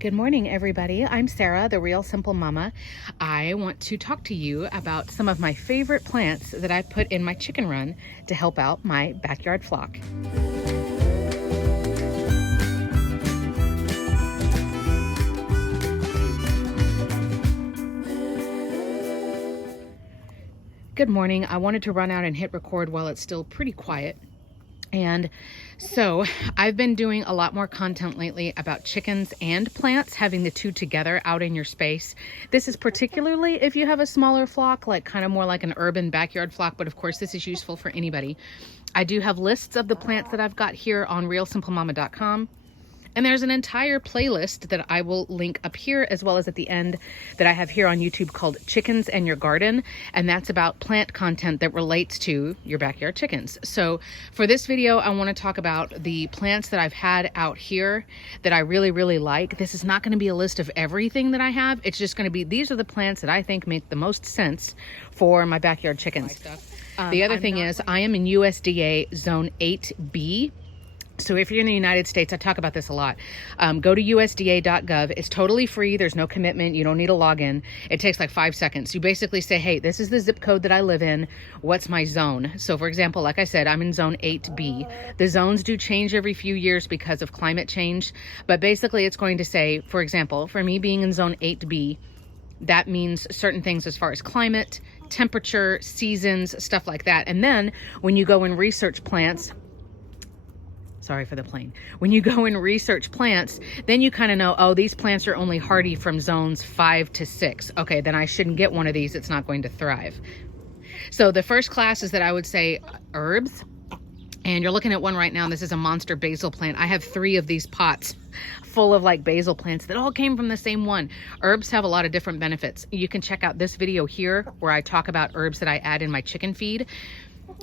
Good morning, everybody. I'm Sarah, the Real Simple Mama. I want to talk to you about some of my favorite plants that I put in my chicken run to help out my backyard flock. Good morning. I wanted to run out and hit record while it's still pretty quiet. And so I've been doing a lot more content lately about chickens and plants, having the two together out in your space. This is particularly if you have a smaller flock, like kind of more like an urban backyard flock, but of course this is useful for anybody. I do have lists of the plants that I've got here on realsimplemama.com. And there's an entire playlist that I will link up here as well as at the end that I have here on YouTube called Chickens and Your Garden. And that's about plant content that relates to your backyard chickens. So for this video, I want to talk about the plants that I've had out here that I really, really like. This is not going to be a list of everything that I have. It's just going to be, these are the plants that I think make the most sense for my backyard chickens. The other thing is I am in USDA Zone 8B. So if you're in the United States, I talk about this a lot. Go to USDA.gov. It's totally free. There's no commitment. You don't need a login. It takes like 5 seconds. You basically say, hey, this is the zip code that I live in. What's my zone? So for example, like I said, I'm in zone 8B. The zones do change every few years because of climate change. But basically it's going to say, for example, for me being in zone 8B, that means certain things as far as climate, temperature, seasons, stuff like that. And then when you go and research plants, sorry for the plane. When you go and research plants, then you kind of know, oh, these plants are only hardy from zones 5 to 6. Okay, then I shouldn't get one of these. It's not going to thrive. So the first class is that I would say herbs. And you're looking at one right now. This is a monster basil plant. I have 3 of these pots full of like basil plants that all came from the same one. Herbs have a lot of different benefits. You can check out this video here where I talk about herbs that I add in my chicken feed.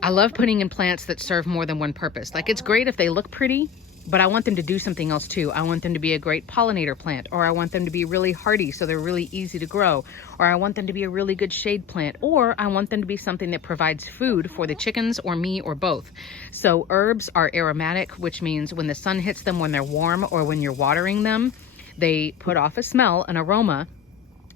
I love putting in plants that serve more than one purpose. Like it's great if they look pretty, but I want them to do something else too. I want them to be a great pollinator plant, or I want them to be really hardy so they're really easy to grow, or I want them to be a really good shade plant, or I want them to be something that provides food for the chickens or me or both. So herbs are aromatic, which means when the sun hits them, when they're warm, or when you're watering them, they put off a smell, an aroma,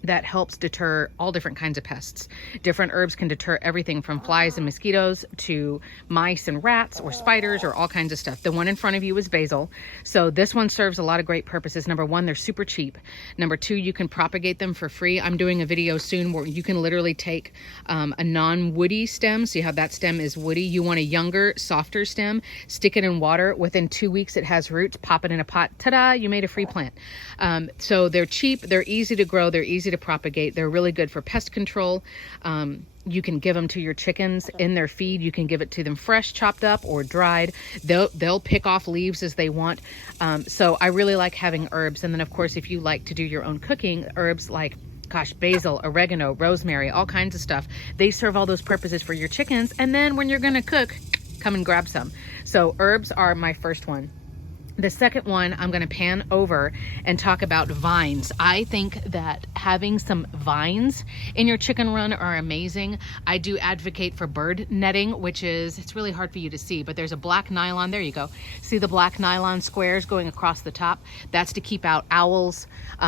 that helps deter all different kinds of pests. Different herbs can deter everything from flies and mosquitoes to mice and rats or spiders or all kinds of stuff. The one in front of you is basil. So this one serves a lot of great purposes. Number one, they're super cheap. Number two, you can propagate them for free. I'm doing a video soon where you can literally take a non-woody stem. See how that stem is woody? You want a younger, softer stem, stick it in water. Within 2 weeks, it has roots. Pop it in a pot. Ta-da, you made a free plant. So they're cheap. They're easy to grow. They're easy to propagate. They're really good for pest control. You can give them to your chickens in their feed. You can give it to them fresh, chopped up, or dried. They'll pick off leaves as they want. So I really like having herbs. And then of course, if you like to do your own cooking, herbs like basil, oregano, rosemary, all kinds of stuff. They serve all those purposes for your chickens. And then when you're going to cook, come and grab some. So herbs are my first one. The second one, I'm going to pan over and talk about vines. I think that having some vines in your chicken run are amazing. I do advocate for bird netting, which is, it's really hard for you to see, but there's a black nylon. There you go. See the black nylon squares going across the top? That's to keep out owls,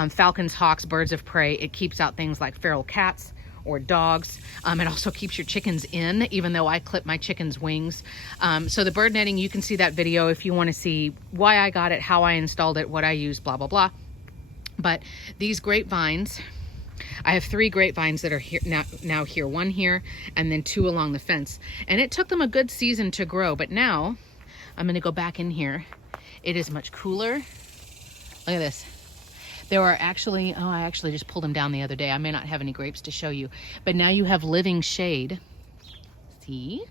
falcons, hawks, birds of prey. It keeps out things like feral cats or dogs. It also keeps your chickens in, even though I clip my chickens' wings. So the bird netting, you can see that video if you want to see why I got it, how I installed it, what I use, blah, blah, blah. But these grapevines, I have 3 grapevines that are here now here, 1 here, and then 2 along the fence. And it took them a good season to grow, but now I'm going to go back in here. It is much cooler. Look at this. There are actually, oh, I actually just pulled them down the other day. I may not have any grapes to show you, but now you have living shade. See?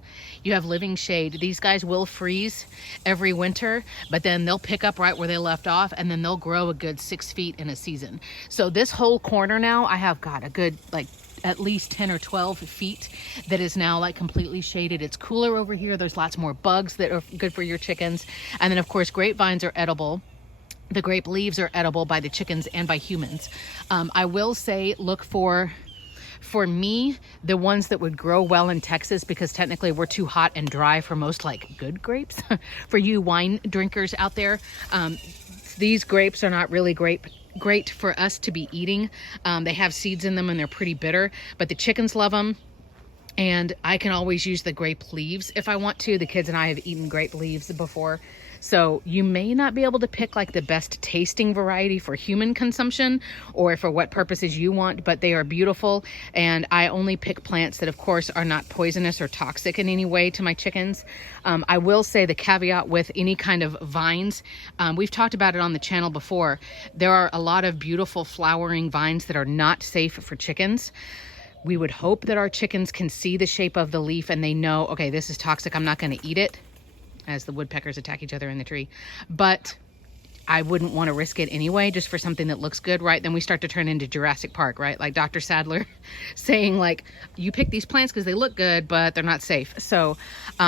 You have living shade. These guys will freeze every winter, but then they'll pick up right where they left off, and then they'll grow a good 6 feet in a season. So this whole corner now, I have got a good, like, at least 10 or 12 feet that is now like completely shaded. It's cooler over here. There's lots more bugs that are good for your chickens. And then of course, grapevines are edible. The grape leaves are edible by the chickens and by humans. I will say, look for me, the ones that would grow well in Texas, because technically we're too hot and dry for most like good grapes. For you wine drinkers out there, These grapes are not really great for us to be eating. They have seeds in them and they're pretty bitter, but the chickens love them. And I can always use the grape leaves if I want to. The kids and I have eaten grape leaves before. So you may not be able to pick like the best tasting variety for human consumption or for what purposes you want, but they are beautiful. And I only pick plants that of course are not poisonous or toxic in any way to my chickens. I will say the caveat with any kind of vines, we've talked about it on the channel before. There are a lot of beautiful flowering vines that are not safe for chickens. We would hope that our chickens can see the shape of the leaf and they know, okay, this is toxic, I'm not going to eat it, as the woodpeckers attack each other in the tree. But I wouldn't want to risk it anyway, just for something that looks good, right? Then we start to turn into Jurassic Park, right? Like Dr. Sadler saying like, you pick these plants because they look good, but they're not safe. So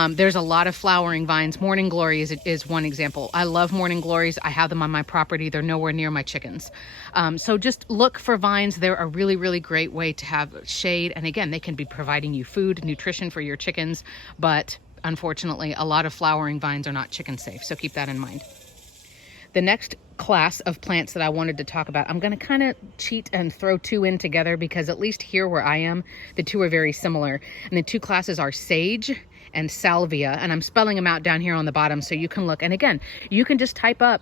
there's a lot of flowering vines. Morning Glory is one example. I love Morning Glories. I have them on my property. They're nowhere near my chickens. So just look for vines. They're a really, really great way to have shade. And again, they can be providing you food, nutrition for your chickens, but unfortunately, a lot of flowering vines are not chicken safe. So keep that in mind. The next class of plants that I wanted to talk about, I'm going to kind of cheat and throw two in together because at least here where I am, the two are very similar. And the two classes are sage and salvia, and I'm spelling them out down here on the bottom so you can look. And again, you can just type up,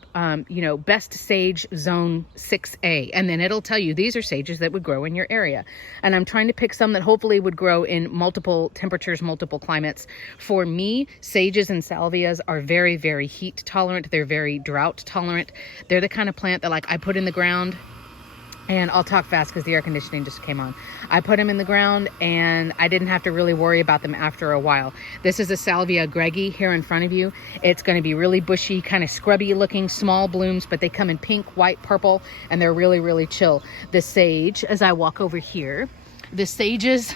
best sage zone 6A, and then it'll tell you these are sages that would grow in your area. And I'm trying to pick some that hopefully would grow in multiple temperatures, multiple climates. For me, sages and salvias are very, very heat tolerant. They're very drought tolerant. They're the kind of plant that like I put in the ground. And I'll talk fast because the air conditioning just came on. I put them in the ground and I didn't have to really worry about them after a while. This is a Salvia Greggi here in front of you. It's going to be really bushy, kind of scrubby looking, small blooms, but they come in pink, white, purple, and they're really, really chill. The sage, as I walk over here, the sages,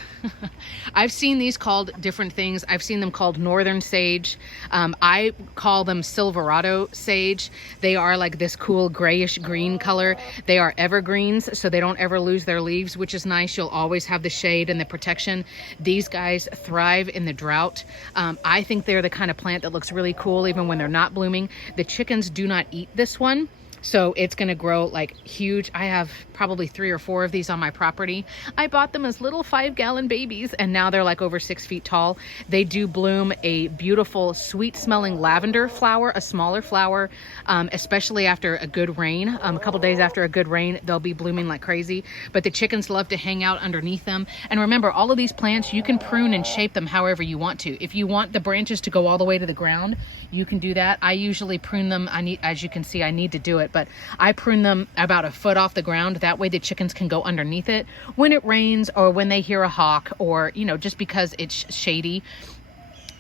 I've seen these called different things. I've seen them called northern sage. I call them Silverado Sage. They are like this cool grayish green color. They are evergreens, so they don't ever lose their leaves, which is nice. You'll always have the shade and the protection. These guys thrive in the drought. I think they're the kind of plant that looks really cool even when they're not blooming. The chickens do not eat this one. So it's going to grow like huge. I have probably 3 or 4 of these on my property. I bought them as little 5-gallon babies and now they're like over 6 feet tall. They do bloom a beautiful sweet smelling lavender flower, a smaller flower, especially after a good rain. A couple days after a good rain, they'll be blooming like crazy, but the chickens love to hang out underneath them. And remember, all of these plants, you can prune and shape them however you want to. If you want the branches to go all the way to the ground, you can do that. I usually prune them. As you can see, I need to do it, but I prune them about 1 foot off the ground. That way the chickens can go underneath it when it rains or when they hear a hawk or, just because it's shady.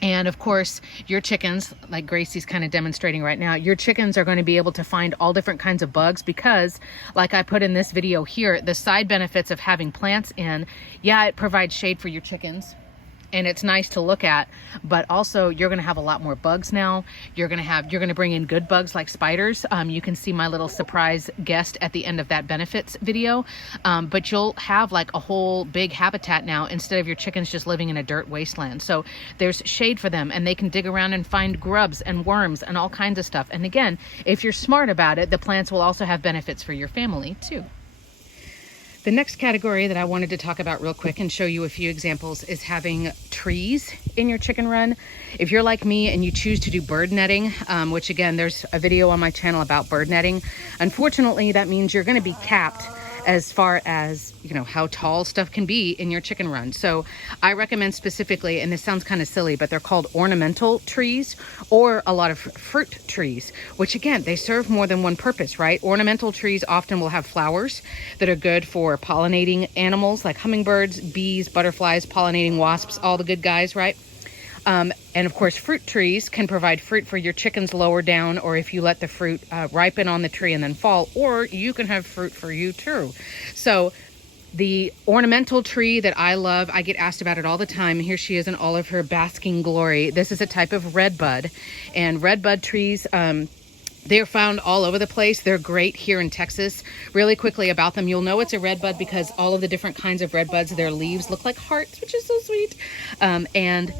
And of course, your chickens, like Gracie's kind of demonstrating right now, your chickens are going to be able to find all different kinds of bugs because, like I put in this video here, the side benefits of having plants in, yeah, it provides shade for your chickens. And it's nice to look at, but also you're going to have a lot more bugs now. You're going to bring in good bugs like spiders. You can see my little surprise guest at the end of that benefits video. But you'll have like a whole big habitat now instead of your chickens just living in a dirt wasteland. So there's shade for them and they can dig around and find grubs and worms and all kinds of stuff. And again, if you're smart about it, the plants will also have benefits for your family too. The next category that I wanted to talk about real quick and show you a few examples is having trees in your chicken run. If you're like me and you choose to do bird netting, which again, there's a video on my channel about bird netting. Unfortunately, that means you're going to be capped as far as, how tall stuff can be in your chicken run. So I recommend specifically, and this sounds kind of silly, but they're called ornamental trees or a lot of fruit trees, which again, they serve more than one purpose, right? Ornamental trees often will have flowers that are good for pollinating animals like hummingbirds, bees, butterflies, pollinating wasps, all the good guys, right? And of course, fruit trees can provide fruit for your chickens lower down, or if you let the fruit ripen on the tree and then fall, or you can have fruit for you too. So the ornamental tree that I love, I get asked about it all the time. Here she is in all of her basking glory. This is a type of redbud, and redbud trees, they're found all over the place. They're great here in Texas. Really quickly about them, you'll know it's a redbud because all of the different kinds of redbuds, their leaves look like hearts, which is so sweet. And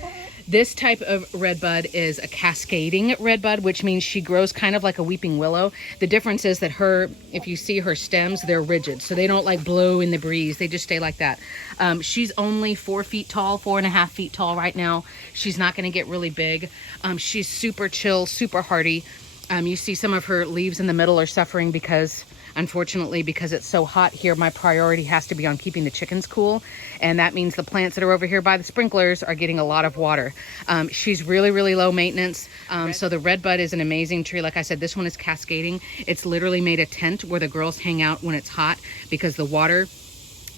This type of redbud is a cascading redbud, which means she grows kind of like a weeping willow. The difference is that if you see her stems, they're rigid, so they don't like blow in the breeze. They just stay like that. She's only 4 feet tall, 4.5 feet tall right now. She's not going to get really big. She's super chill, super hardy. You see some of her leaves in the middle are suffering because, unfortunately, because it's so hot here, my priority has to be on keeping the chickens cool. And that means the plants that are over here by the sprinklers are getting a lot of water. She's really, really low maintenance. So the redbud is an amazing tree. Like I said, this one is cascading. It's literally made a tent where the girls hang out when it's hot because the water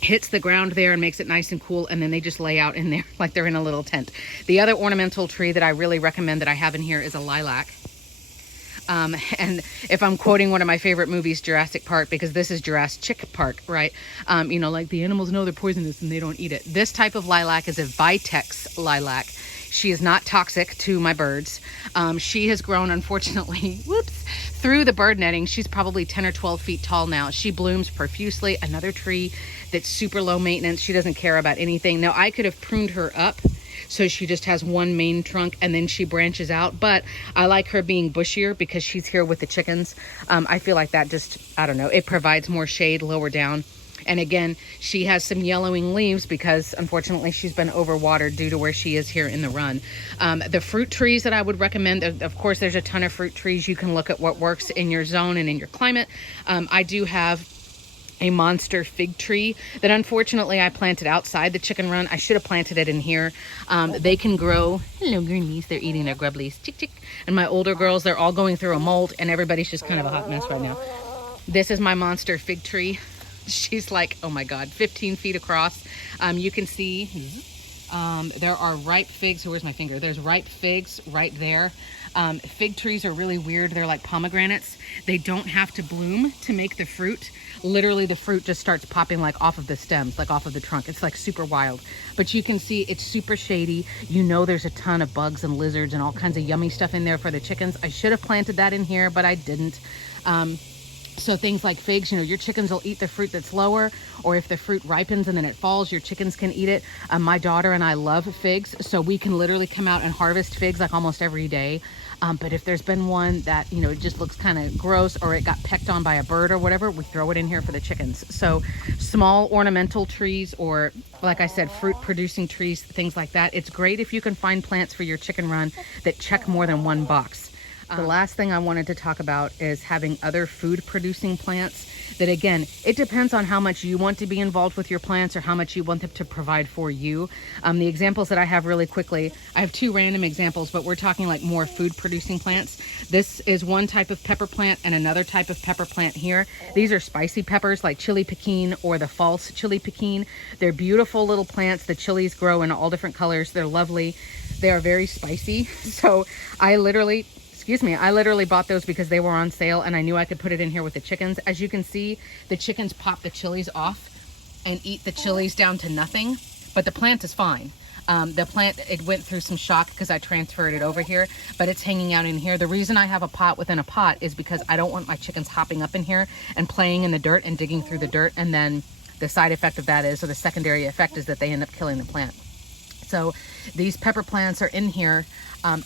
hits the ground there and makes it nice and cool, and then they just lay out in there like they're in a little tent. The other ornamental tree that I really recommend that I have in here is a lilac. And if I'm quoting one of my favorite movies, Jurassic Park, because this is Jurassic Park, right? You know, like the animals know they're poisonous and they don't eat it. This type of lilac is a Vitex lilac. She is not toxic to my birds. She has grown, unfortunately, whoops, through the bird netting. She's probably 10 or 12 feet tall now. She blooms profusely. Another tree that's super low maintenance. She doesn't care about anything. Now, I could have pruned her up so she just has one main trunk and then she branches out, but I like her being bushier because she's here with the chickens. I feel like that just, I don't know, it provides more shade lower down. And again, she has some yellowing leaves because unfortunately she's been overwatered due to where she is here in the run. The fruit trees that I would recommend, of course, there's a ton of fruit trees. You can look at what works in your zone and in your climate. I do have a monster fig tree that unfortunately I planted outside the chicken run. I should have planted it in here. They can grow. Hello, greenies. They're eating their grubblies. Chick, chick. And my older girls, they're all going through a mold and everybody's just kind of a hot mess right now. This is my monster fig tree. She's like, oh my God, 15 feet across. You can see there are ripe figs. Where's my finger? There's ripe figs right there. Fig trees are really weird. They're like pomegranates. They don't have to bloom to make the fruit. Literally the fruit just starts popping like off of the stems, like off of the trunk. It's like super wild. But you can see it's super shady. You know there's a ton of bugs and lizards and all kinds of yummy stuff in there for the chickens. I should have planted that in here, but I didn't. So things like figs, you know, your chickens will eat the fruit that's lower, or if the fruit ripens and then it falls, your chickens can eat it. My daughter and I love figs, so we can literally come out and harvest figs like almost every day. But if there's been one that, you know, it just looks kind of gross or it got pecked on by a bird or whatever, we throw it in here for the chickens. So small ornamental trees, or like I said, fruit producing trees, things like that. It's great if you can find plants for your chicken run that check more than one box. The last thing I wanted to talk about is having other food producing plants that, again, it depends on how much you want to be involved with your plants or how much you want them to provide for you. The examples that I have really quickly, I have 2 random examples, but we're talking like more food producing plants. This is one type of pepper plant and another type of pepper plant here. These are spicy peppers like chili piquin or the false chili piquin. They're beautiful little plants. The chilies grow in all different colors. They're lovely. They are very spicy. So I literally bought those because they were on sale and I knew I could put it in here with the chickens. As you can see, the chickens pop the chilies off and eat the chilies down to nothing, but the plant is fine. The plant, it went through some shock because I transferred it over here, but it's hanging out in here. The reason I have a pot within a pot is because I don't want my chickens hopping up in here and playing in the dirt and digging through the dirt. And then the side effect of that is, or the secondary effect is that they end up killing the plant. So these pepper plants are in here.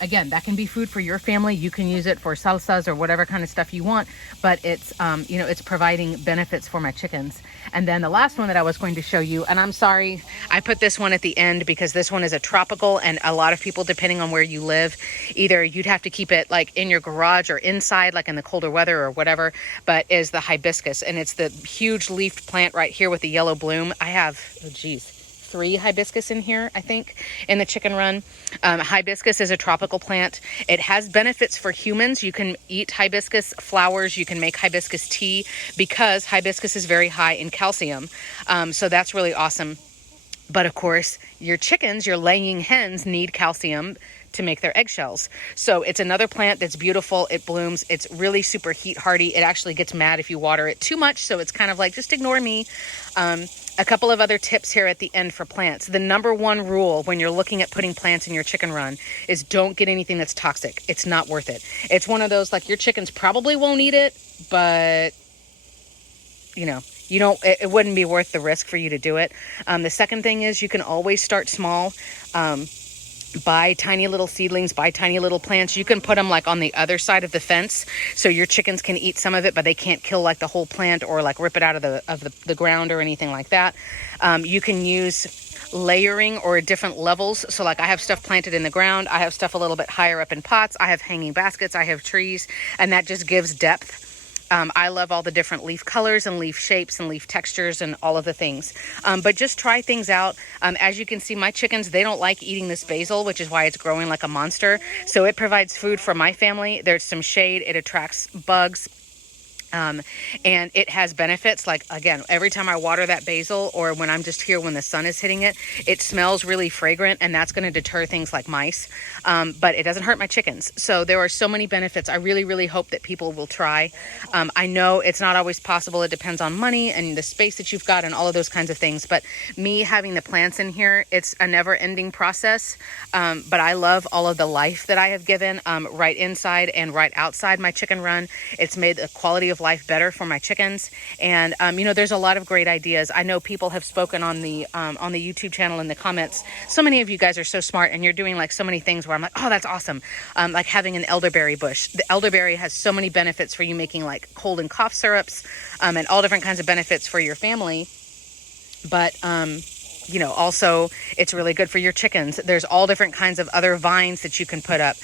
Again, that can be food for your family. You can use it for salsas or whatever kind of stuff you want, but it's, you know, it's providing benefits for my chickens. And then the last one that I was going to show you, and I'm sorry, I put this one at the end because this one is a tropical, and a lot of people, depending on where you live, either you'd have to keep it like in your garage or inside, like in the colder weather or whatever, but is the hibiscus. And it's the huge leafed plant right here with the yellow bloom. I have, oh geez, 3 hibiscus in here, I think, in the chicken run. Hibiscus is a tropical plant. It has benefits for humans. You can eat hibiscus flowers. You can make hibiscus tea because hibiscus is very high in calcium. So that's really awesome. But of course, your chickens, your laying hens, need calcium to make their eggshells. So it's another plant that's beautiful. It blooms. It's really super heat hardy. It actually gets mad if you water it too much. So it's kind of like, just ignore me. A couple of other tips here at the end for plants. The number 1 rule when you're looking at putting plants in your chicken run is don't get anything that's toxic. It's not worth it. It's one of those, like, your chickens probably won't eat it, but you know, it wouldn't be worth the risk for you to do it. The second thing is you can always start small. buy tiny little seedlings, buy tiny little plants. You can put them like on the other side of the fence so your chickens can eat some of it, but they can't kill like the whole plant or like rip it out of the ground or anything like that. You can use layering or different levels. So like I have stuff planted in the ground, I have stuff a little bit higher up in pots, I have hanging baskets, I have trees, and that just gives depth. I love all the different leaf colors and leaf shapes and leaf textures and all of the things. But just try things out. As you can see, my chickens, they don't like eating this basil, which is why it's growing like a monster. So it provides food for my family. There's some shade. It attracts bugs. And it has benefits. Like, again, every time I water that basil, or when I'm just here when the sun is hitting it, it smells really fragrant, and that's going to deter things like mice. But it doesn't hurt my chickens. So there are so many benefits. I really, really hope that people will try. I know it's not always possible. It depends on money and the space that you've got and all of those kinds of things. But me having the plants in here, it's a never ending process. But I love all of the life that I have given right inside and right outside my chicken run. It's made the quality of life better for my chickens. And you know, there's a lot of great ideas. I know people have spoken on the YouTube channel in the comments. So many of you guys are so smart, and you're doing like so many things where I'm like, oh, that's awesome. Like having an elderberry bush. The elderberry has so many benefits for you making like cold and cough syrups, and all different kinds of benefits for your family. But you know, also it's really good for your chickens. There's all different kinds of other vines that you can put up.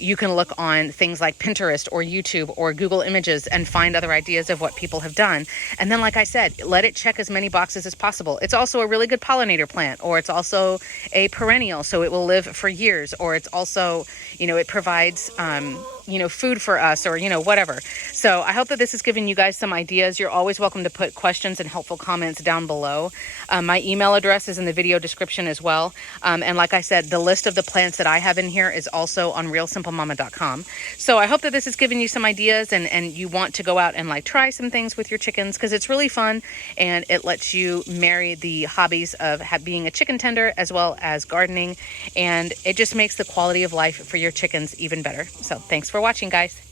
You can look on things like Pinterest or YouTube or Google Images and find other ideas of what people have done. And then, like I said, let it check as many boxes as possible. It's also a really good pollinator plant, or it's also a perennial, so it will live for years, or it's also, you know, it provides, you know, food for us, or, you know, whatever. So I hope that this has given you guys some ideas. You're always welcome to put questions and helpful comments down below. My email address is in the video description as well. And like I said, the list of the plants that I have in here is also on realsimplemama.com. So I hope that this has given you some ideas, and you want to go out and like try some things with your chickens, because it's really fun, and it lets you marry the hobbies of being a chicken tender as well as gardening, and it just makes the quality of life for your chickens even better. So thanks for watching, guys.